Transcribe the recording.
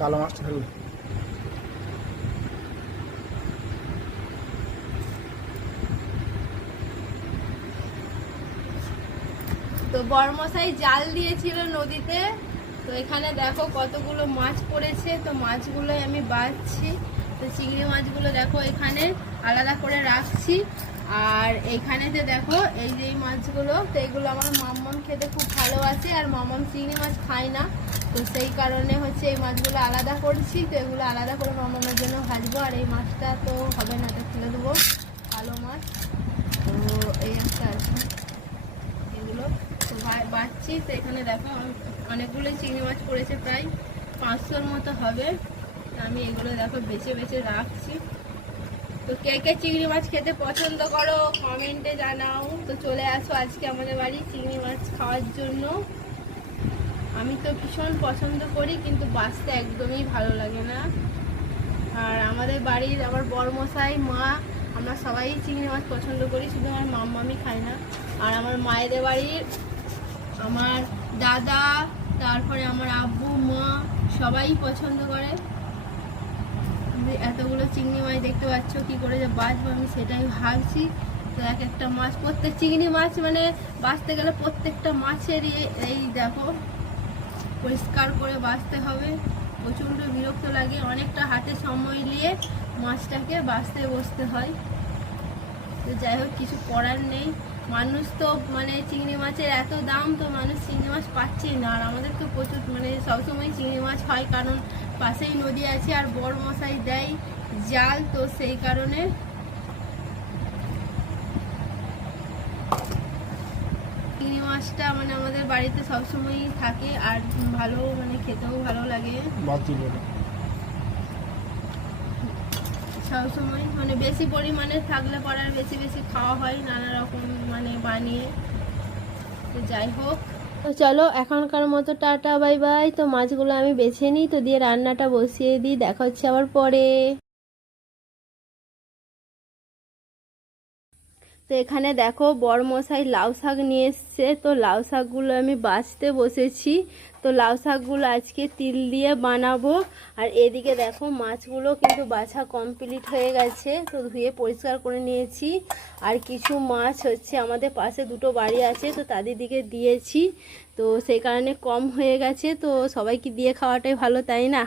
কালো মাছ ফেললে তো বড়মশাই জাল দিয়েছিল নদীতে, তো এখানে দেখো কতগুলো মাছ পড়েছে। তো মাছগুলো আমি বাছছি। তো চিংড়ি মাছগুলো দেখো এখানে আলাদা করে রাখছি। আর এইখানেতে দেখো এই যে মাছগুলো, তো এগুলো আমার মাম্মাম খেতে খুব ভালোবাসে, আর মাম্মাম চিংড়ি মাছ খায় না। তো সেই কারণে হচ্ছে এই মাছগুলো আলাদা করছি। তো এগুলো আলাদা করে মাম্মামের জন্য ভাজবো। আর এই মাছটা তো হবে না, তো ফেলে দেবো, কালো মাছ। তো এই একটা আছে, এগুলো তো বাচ্ছি। তো এখানে দেখো অনেকগুলো চিংড়ি মাছ পড়েছে, প্রায় 500-র মতো হবে। আমি এগুলো দেখো বেছে বেছে রাখছি। তো কে কে চিংড়ি মাছ খেতে পছন্দ করো কমেন্টে জানাও। তো চলে আসো আজকে আমাদের বাড়ি চিংড়ি মাছ খাওয়ার জন্য। আমি তো ভীষণ পছন্দ করি, কিন্তু বাঁচতে একদমই ভালো লাগে না। আর আমাদের বাড়ির আমার বড়মশাই, মা, আমরা সবাই চিংড়ি মাছ পছন্দ করি, শুধু আমার মাম্মামি খায় না। আর আমার মায়েদের বাড়ির আমার দাদা, তারপরে আমার আব্বু, মা সবাই পছন্দ করে। এতগুলো চিংড়ি মাছ দেখতে পাচ্ছ, কি করে যে বাঁচবো আমি সেটাই ভাবছি। তো এক একটা মাছ, প্রত্যেক চিংড়ি মাছ মানে বাঁচতে গেলে প্রত্যেকটা মাছের এই দেখো পরিষ্কার করে বাঁচতে হবে। প্রচণ্ড বিরক্ত লাগে, অনেকটা হাতে সময় নিয়ে মাছটাকে বাঁচতে বসতে হয়। তো যাই হোক, কিছু করার নেই। মানুষ তো মানে চিংড়ি মাছের এত দাম, তো মানুষ চিংড়ি মাছ পাচ্ছেই না। আর আমাদের তো প্রচুর মানে সবসময় চিংড়ি মাছ হয়, কারণ পাশেই নদী আছে আর বড় মশাই দেয় জাল। তো সেই কারণে চিংড়ি মাছটা মানে আমাদের বাড়িতে সবসময়ই থাকে, আর ভালো মানে খেতেও ভালো লাগে সবসময়। মানে বেশি পরিমাণে থাকলে পরে আর বেশি বেশি খাওয়া হয় নানা রকম মানে বানিয়ে। তো যাই হোক, তো চলো এখনকার মতো টাটা বাই বাই। তো মাছগুলো আমি বেছে নিই, তো দিয়ে রান্নাটা বসিয়ে দিই। দেখা হচ্ছে আবার পরে। তো এখানে দেখো বড়মশাই লাউ শাক নিয়ে এসছে। তো লাউ শাকগুলো আমি বাছতে বসেছি। তো লাউ শাকগুলো আজকে তিল দিয়ে বানাবো। আর এদিকে দেখো মাছগুলো কিন্তু বাছা কমপ্লিট হয়ে গেছে, তো ধুয়ে পরিষ্কার করে নিয়েছি। আর কিছু মাছ হচ্ছে আমাদের পাশে দুটো বাড়ি আছে, তো তাদের দিকে দিয়েছি। তো সেই কারণে কম হয়ে গেছে। তো সবাইকে দিয়ে খাওয়াটাই ভালো, তাই না?